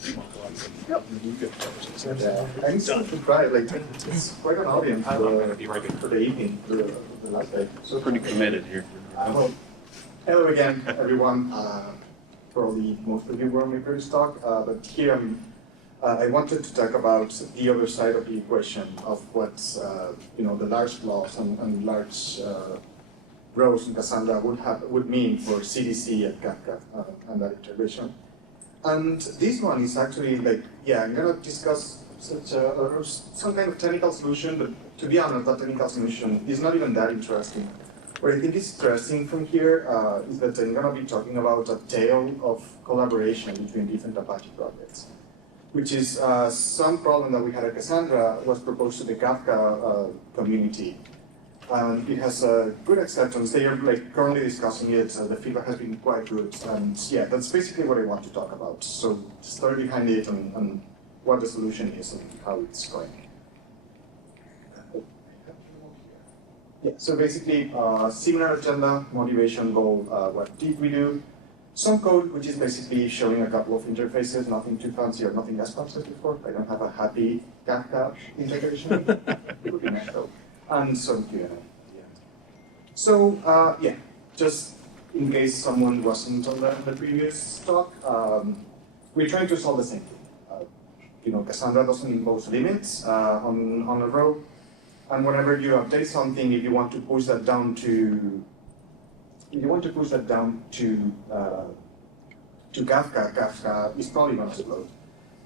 Yep. Yeah. I'm still surprised. Like, it's quite an audience for the evening, the last day. So pretty committed here. Well, hello again, everyone. Probably most of you were on my previous talk, but here I wanted to talk about the other side of the equation of what the large blobs and large rows in Cassandra would mean for CDC and Kafka and that integration. And this one is actually like, I'm going to discuss some kind of technical solution, but to be honest, that technical solution is not even that interesting. What I think is interesting from here is that I'm going to be talking about a tale of collaboration between different Apache projects, which is some problem that we had at Cassandra was proposed to the Kafka community. And it has a good acceptance. They are currently discussing it. The feedback has been quite good. And that's basically what I want to talk about. So the story behind it and what the solution is and how it's going. So basically, similar agenda, motivation, goal, what did we do? Some code, which is basically showing a couple of interfaces, nothing too fancy or nothing as fancy before. I don't have a happy Kafka integration. It would be nice though. And some Q&A. So, just in case someone wasn't on the previous talk, we're trying to solve the same thing. Cassandra doesn't impose limits on a row. And whenever you update something, if you want to push that down to Kafka, Kafka is probably going to explode.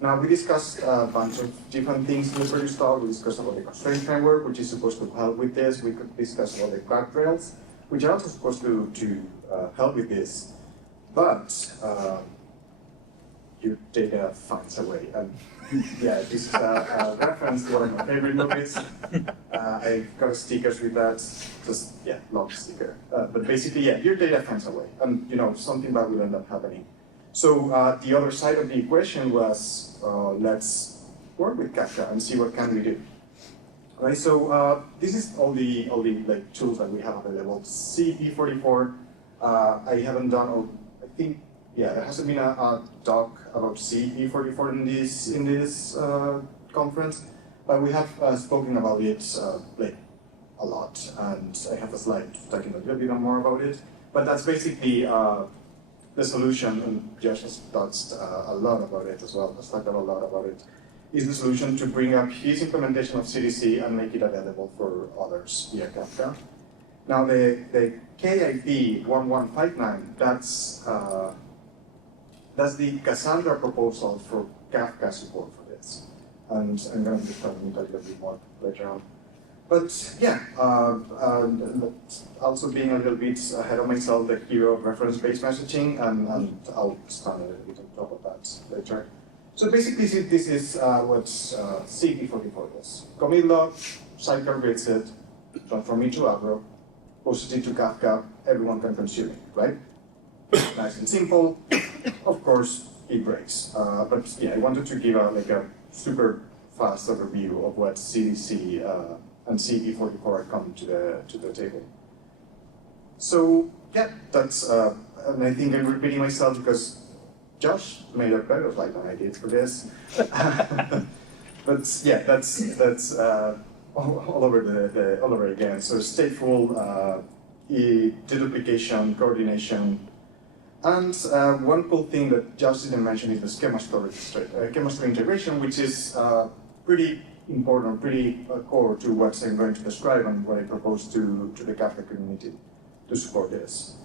Now, we discussed a bunch of different things in the previous talk. We discussed about the constraint framework, which is supposed to help with this. We could discuss about the guardrails, which are also supposed to help with this. But your data finds a way. And this is a reference to one of my favorite movies. I've got stickers with that, just, log sticker. But basically, your data finds a way. And, something bad will end up happening. So the other side of the equation was, let's work with Kafka and see what can we do. Right, so this is all the tools that we have available. CP44, I haven't done, or I think, there hasn't been a talk about CP44 in this conference, but we have spoken about it a lot, and I have a slide talking a little bit more about it. But that's basically the solution, and Josh has touched a lot about it as well, has talked a lot about it, is the solution to bring up his implementation of CDC and make it available for others via Kafka. Now the KIP 1159, that's the Cassandra proposal for Kafka support for this. And I'm going to be talking a little bit more later on. But also being a little bit ahead of myself, the hero of reference-based messaging, and I'll expand a little bit on top of that later. So basically, this is what CP44 is. Commit log, sidecar reads it, transform it to Avro, post it to Kafka, everyone can consume it, right? Nice and simple. Of course, it breaks. But I wanted to give a super fast overview of what CDC and CP44 are coming to the table. So that's and I think I'm repeating myself because Josh made a better slide than I did for this. But that's all over again. So stateful, deduplication, coordination. And one cool thing that Josh didn't mention is the schema store integration, which is pretty important, pretty core to what I'm going to describe and what I propose to the Kafka community to support this.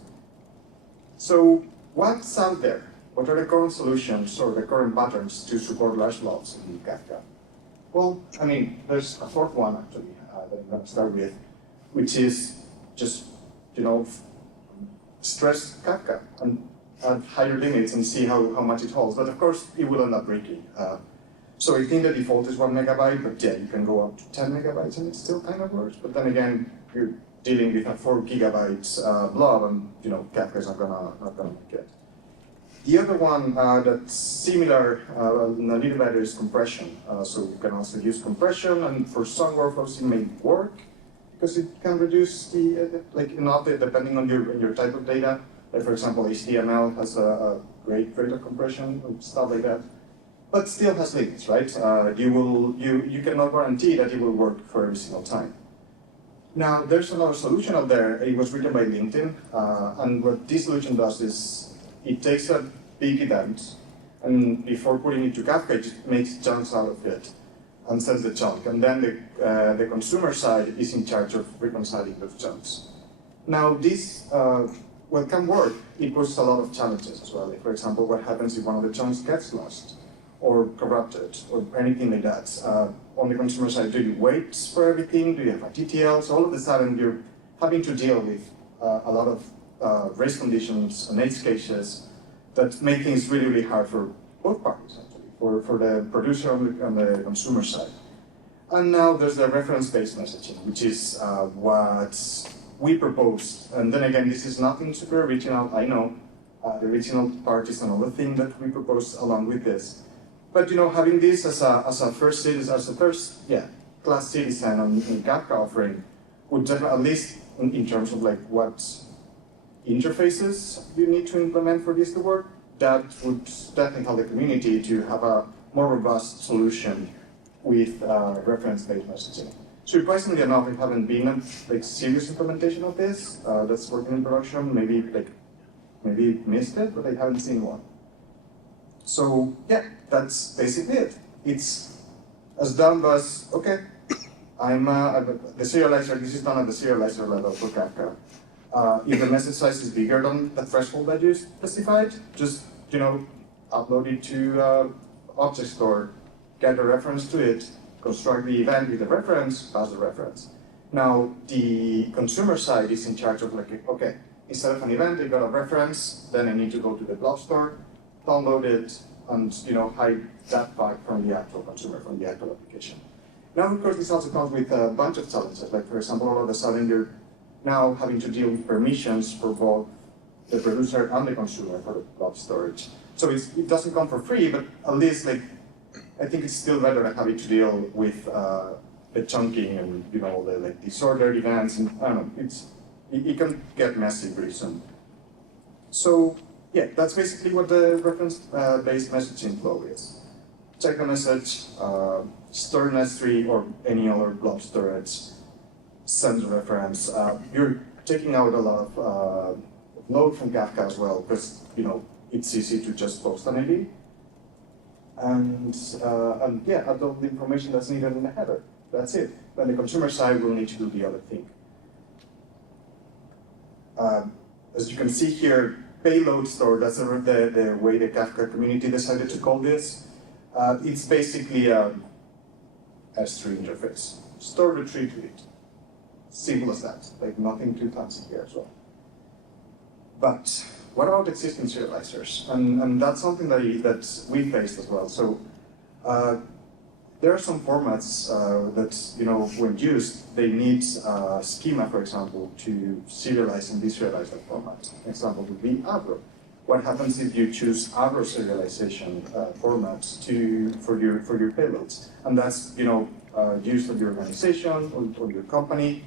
So what's out there? What are the current solutions or the current patterns to support large blobs in Kafka? Well, I mean, there's a fourth one actually that I'm going to start with, which is just, stress Kafka and add higher limits and see how much it holds. But of course, it will end up breaking. So I think the default is 1 megabyte, but you can go up to 10 megabytes and it still kind of works. But then again, you're dealing with a 4 gigabytes blob, and Kafka is not gonna make it. The other one that's similar, a little better, is compression. So you can also use compression, and for some workflows it may work because it can reduce the enough depending on your type of data. Like for example, HTML has a great rate of compression and stuff like that. but still has limits, right? You cannot guarantee that it will work for every single time. Now, there's another solution out there. It was written by LinkedIn, and what this solution does is it takes a big event, and before putting it to Kafka, it just makes chunks out of it and sends the chunk. And then the consumer side is in charge of reconciling those chunks. Now, this can work. It poses a lot of challenges as well. Like, for example, what happens if one of the chunks gets lost or corrupted or anything like that? On the consumer side, do you wait for everything? Do you have a TTL? So all of a sudden, you're having to deal with a lot of race conditions and edge cases that make things really, really hard for both parties, actually, for the producer and the consumer side. And now there's the reference-based messaging, which is what we propose. And then again, this is nothing super original, I know. The original part is another thing that we propose along with this. But having this as a first class citizen in Kafka offering would definitely, at least in terms of like what interfaces you need to implement for this to work, that would definitely help the community to have a more robust solution with reference-based messaging. Surprisingly enough, I haven't been a serious implementation of this that's working in production. Maybe missed it, but I haven't seen one. So yeah, that's basically it. It's as dumb as, okay, the serializer, this is done at the serializer level for Kafka. If the message size is bigger than the threshold that you specified, just upload it to object store, get a reference to it, construct the event with the reference, pass the reference. Now the consumer side is in charge of okay, instead of an event, I got a reference, then I need to go to the Blobs store, download it, and hide that back from the actual consumer, from the actual application. Now, of course, this also comes with a bunch of challenges. Like, for example, all of a sudden you're now having to deal with permissions for both the producer and the consumer for the Blobs storage. So it doesn't come for free, but at least I think it's still better than having to deal with the chunking and the disordered events, and I don't know, it can get messy pretty soon. So yeah, that's basically what the reference-based messaging flow is. Check the message, store in S3 or any other blob storage, send the reference. You're taking out a lot of load from Kafka as well, because it's easy to just post an ID. And yeah, add all the information that's needed in the header. That's it. Then the consumer side will need to do the other thing. As you can see here, payload store, that's the way the Kafka community decided to call this. It's basically a S3 interface. Store the tree to it. Simple as that. Nothing too fancy here as well. But what about existing serializers? And that's something that we faced as well. So there are some formats that, when used, they need schema, for example, to serialize and deserialize that format. An example would be Avro. What happens if you choose Avro serialization format for your payloads? And that's used on your organization or your company,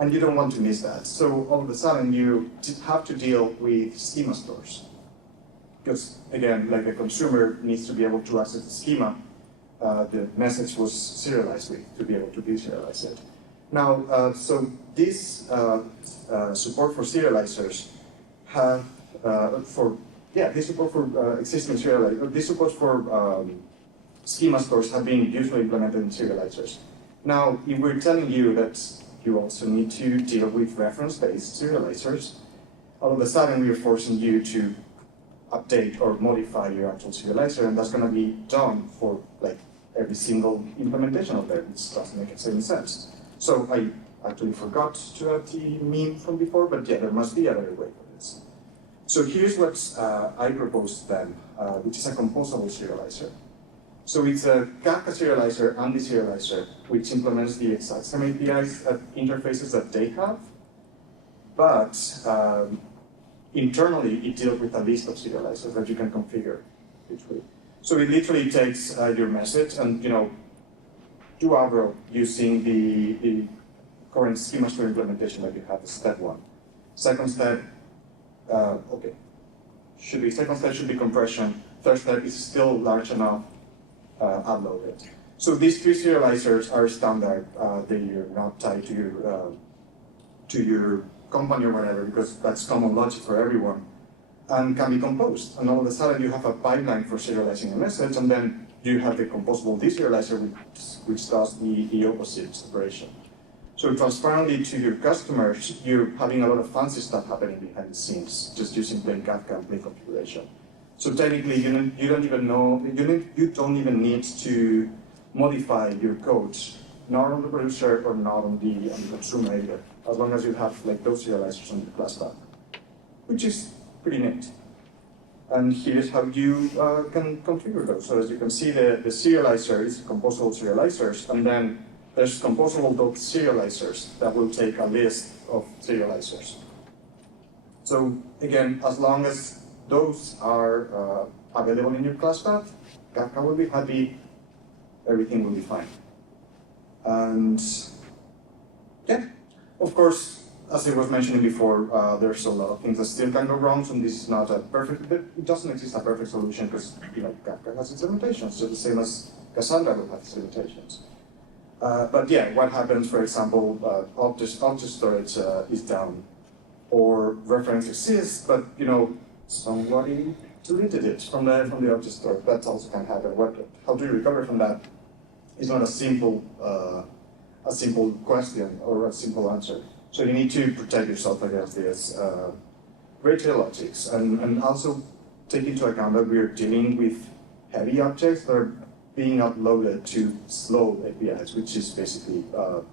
and you don't want to miss that. So all of a sudden you have to deal with schema stores. Because again, the consumer needs to be able to access the schema the message was serialized with to be able to deserialize it. Now, so this support for serializers have this support for existing serializers, this support for schema stores have been usually implemented in serializers. Now, if we're telling you that you also need to deal with reference-based serializers, all of a sudden we are forcing you to update or modify your actual serializer, and that's going to be done for every single implementation of that. It doesn't make any sense. So I actually forgot to add the meme from before, but yeah, there must be a better way for this. So here's what I proposed then, which is a composable serializer. So it's a Kafka serializer and deserializer, which implements the exact same APIs interfaces that they have, but internally it deals with a list of serializers that you can configure each week. So it literally takes your message and do Avro using the current schema store implementation that you have as step one. Second step, second step should be compression. Third step is still large enough upload it. So these three serializers are standard. They are not tied to your company or whatever, because that's common logic for everyone, and can be composed. And all of a sudden you have a pipeline for serializing a message, and then you have the composable deserializer, which does the opposite operation. So transparently to your customers, you're having a lot of fancy stuff happening behind the scenes, just using plain Kafka and plain configuration. So technically, you don't even need to modify your code, not on the producer or not on the consumer either, as long as you have like those serializers on the class path, which is pretty neat. And here's how you can configure those. So as you can see, the serializer is composable serializers, and then there's composable.serializers that will take a list of serializers. So again, as long as those are available in your class path, Kafka will be happy, everything will be fine. And yeah, of course, as I was mentioning before, there's a lot of things that still can go wrong, so this is not a perfect, but it doesn't exist a perfect solution because Kafka has its limitations, so the same as Cassandra will have its limitations. But yeah, what happens, for example, object storage is down, or reference exists, but somebody deleted it from the object store. That also can happen. How do you recover from that? It's not a simple question or a simple answer. So you need to protect yourself against this. Great logics, and also take into account that we are dealing with heavy objects that are being uploaded to slow APIs, which is basically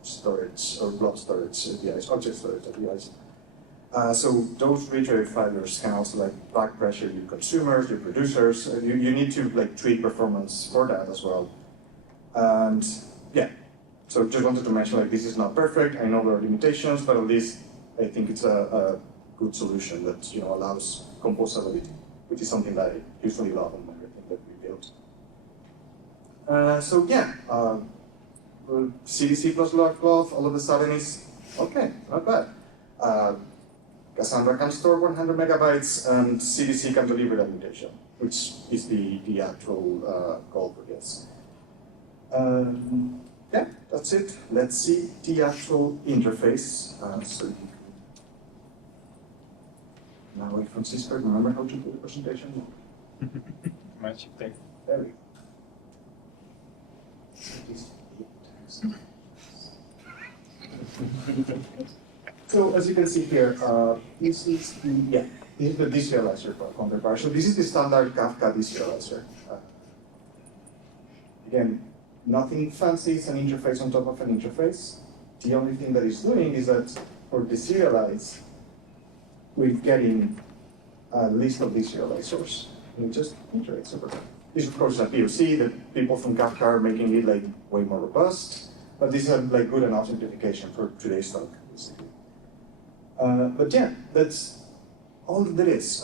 storage or blob storage APIs, object storage APIs. So those retrieval filers can also back pressure your consumers, your producers. You need to treat performance for that as well. And yeah, so just wanted to mention this is not perfect. I know there are limitations, but at least I think it's a good solution that allows composability, which is something that I usually love in everything that we build. So yeah, CDC plus logcloth all of a sudden is okay, not bad. Cassandra can store 100 megabytes, and CDC can deliver that mutation, which is the actual goal for this. Yeah, that's it. Let's see the actual interface. So now, Francisco, remember how to do the presentation? Magic thing. There we go. So as you can see here, this is the deserializer counterpart. So this is the standard Kafka deserializer. Again, nothing fancy, it's an interface on top of an interface. The only thing that it's doing is that for deserialize, we're getting a list of deserializers. And it just iterates over that. This of course is a POC that people from Kafka are making it way more robust, but this is a good enough simplification for today's talk, basically. But yeah, that's all that it is.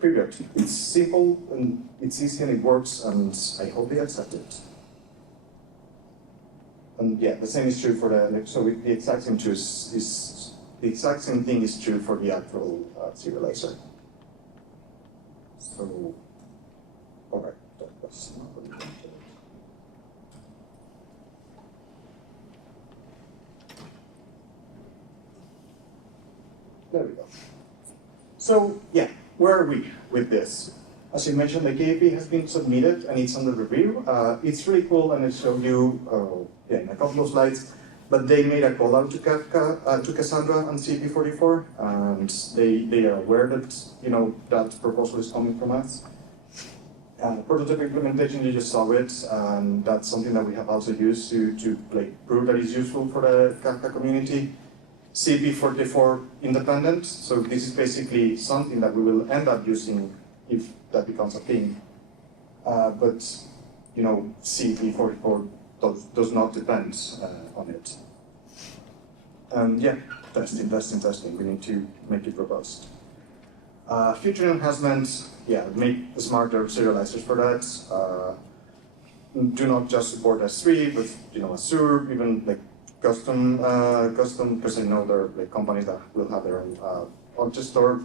Period. It's simple and it's easy and it works, and I hope they accept it. And yeah, the same is true for the exact same the exact same thing is true for the actual serializer. So, all right, that was not what we wanted. There we go. So yeah, where are we with this? As you mentioned, the KAP has been submitted and it's under review. It's really cool, and I'll show you in a couple of slides. But they made a call out to Kafka, to Cassandra and CP44, and they are aware that that proposal is coming from us. Prototype implementation, you just saw it, and that's something that we have also used to prove that it's useful for the Kafka community. CP44 independent, so this is basically something that we will end up using if that becomes a thing. But CP44 does not depend on it. And yeah, testing. We need to make it robust. Future enhancements, make smarter serializers for that. Do not just support S3, but Azure, even custom, because I know there are companies that will have their own object store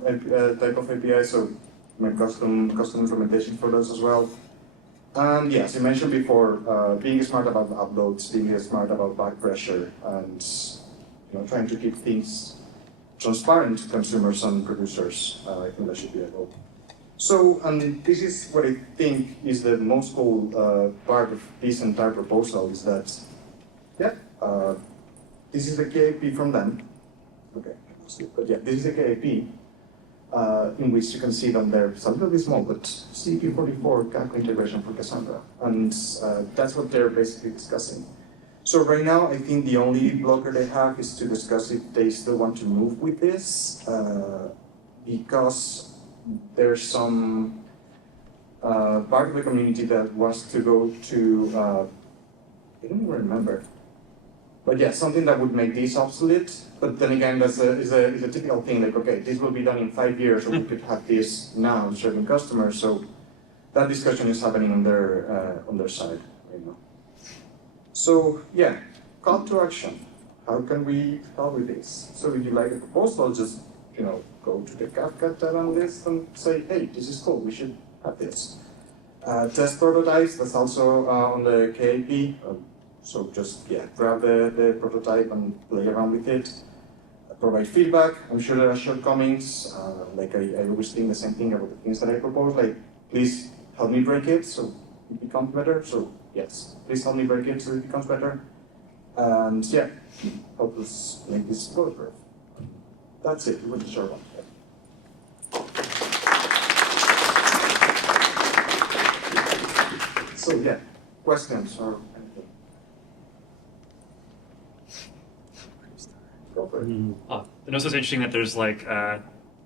type of API, so make custom implementation for those as well. And yeah, as I mentioned before, being smart about uploads, being smart about back pressure, and trying to keep things transparent to consumers and producers. I think that should be a goal. So, and this is what I think is the most cool part of this entire proposal is that, yeah, this is the KIP from them. Okay, but yeah, this is the KIP in which you can see them there. It's a little bit small, but CP44 Kafka integration for Cassandra, and that's what they're basically discussing. So right now, I think the only blocker they have is to discuss if they still want to move with this, because there's some part of the community that wants to go to, I don't even remember, but yeah, something that would make this obsolete. But then again, that's is a typical thing, like, okay, this will be done in 5 years, or we could have this now serving customers. So that discussion is happening on their side right now. So yeah, call to action. How can we help with this? So if you like a proposal, just go to the Kafka tab on this and say, hey, this is cool, we should have this. Test prototypes, that's also on the KIP. So just grab the prototype and play around with it. Provide feedback. I'm sure there are shortcomings. Like I always think the same thing about the things that I propose. Like, please help me break it so it becomes better. So yes, please help me break it so it becomes better. And yeah, help us make this bulletproof. That's it. It was a short one. So yeah, questions or anything? Go for it. And also it's interesting that there's like,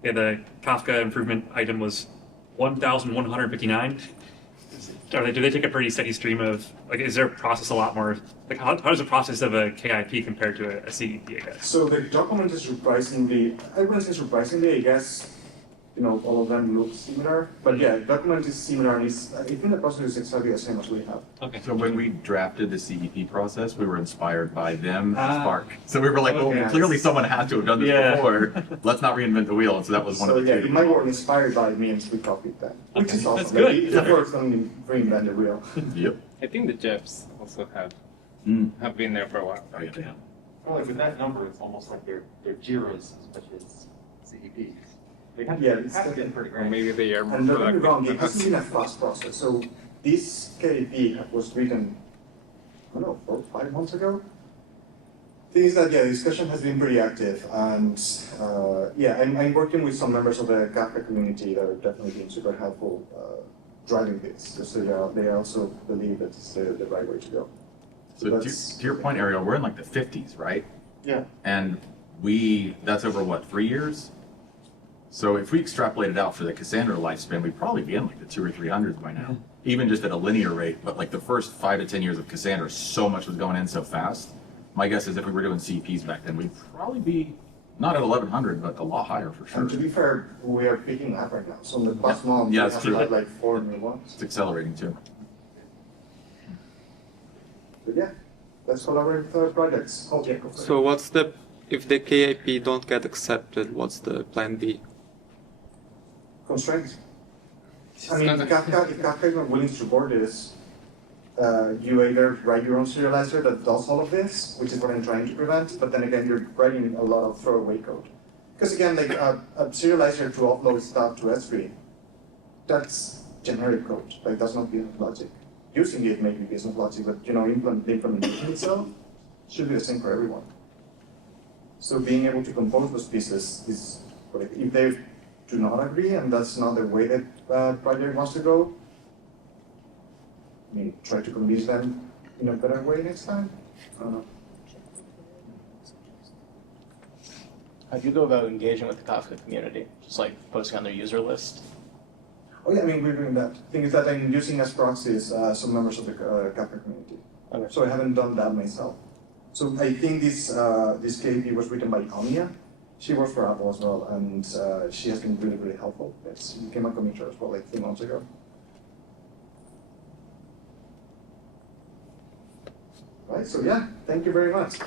the Kafka improvement item was 1,159. Do they take a pretty steady stream of, like, is their process a lot more, like, how does the process of a KIP compare to a CDP, I guess? So the document is surprisingly, I wouldn't say surprisingly, I guess, all of them look similar. But yeah, document is similar, and I think the process is exactly the same as we have. Okay. So when we drafted the CEP process, we were inspired by them, Spark. So we were like, well, clearly someone had to have done this before. Let's not reinvent the wheel. So that was one of the two. So yeah, in my work, inspired by means we copied them. Which is awesome. That's good. It's the first time we reinvent the wheel. Yep. I think the Jeffs also have been there for a while. Oh, yeah. Well, like with that number, it's almost like they're Jiras as much as CEPs. They have, Yeah, have been pretty Or great. maybe they are more And don't get me productive. wrong, it hasn't been a fast process. So this KP was written, I don't know, 4 or 5 months ago. Thing is that, the discussion has been pretty active. And I'm working with some members of the Kafka community that are definitely being super helpful driving this. Because they also believe that it's the right way to go. So to your point, Ariel, we're in like the 50s, right? Yeah. And that's over what, 3 years? So if we extrapolate it out for the Cassandra lifespan, we'd probably be in like the 200 or 300s by now, even just at a linear rate. But like the first 5 to 10 years of Cassandra, so much was going in so fast. My guess is if we were doing CPs back then, we'd probably be not at 1100, but a lot higher for sure. And to be fair, we are picking up right now. So in the past month, we that's have true. had like 4 new ones. It's accelerating too. But yeah, let's collaborate with other projects. Oh, yeah, go for it. So if the KIP don't get accepted, what's the plan B? Constraints. I mean, if Kafka is not willing to support this, you either write your own serializer that does all of this, which is what I'm trying to prevent, but then again, you're writing a lot of throwaway code. Because again, like a serializer to upload stuff to S3, that's generic code, like that's not business logic. Using it may be business logic, but the implementation itself should be the same for everyone. So being able to compose those pieces is, if they do not agree, and that's not the way that project wants to go, I mean, try to convince them in a better way next time. I don't know. How do you go about engaging with the Kafka community? Just like posting on their user list? Oh yeah, I mean, we're doing that. The thing is that I'm using as proxies some members of the Kafka community. Okay. So I haven't done that myself. So I think this KP was written by Anya. She works for Apple as well, and she has been really, really helpful. She became a committer as well, like 3 months ago. Right, so yeah, thank you very much.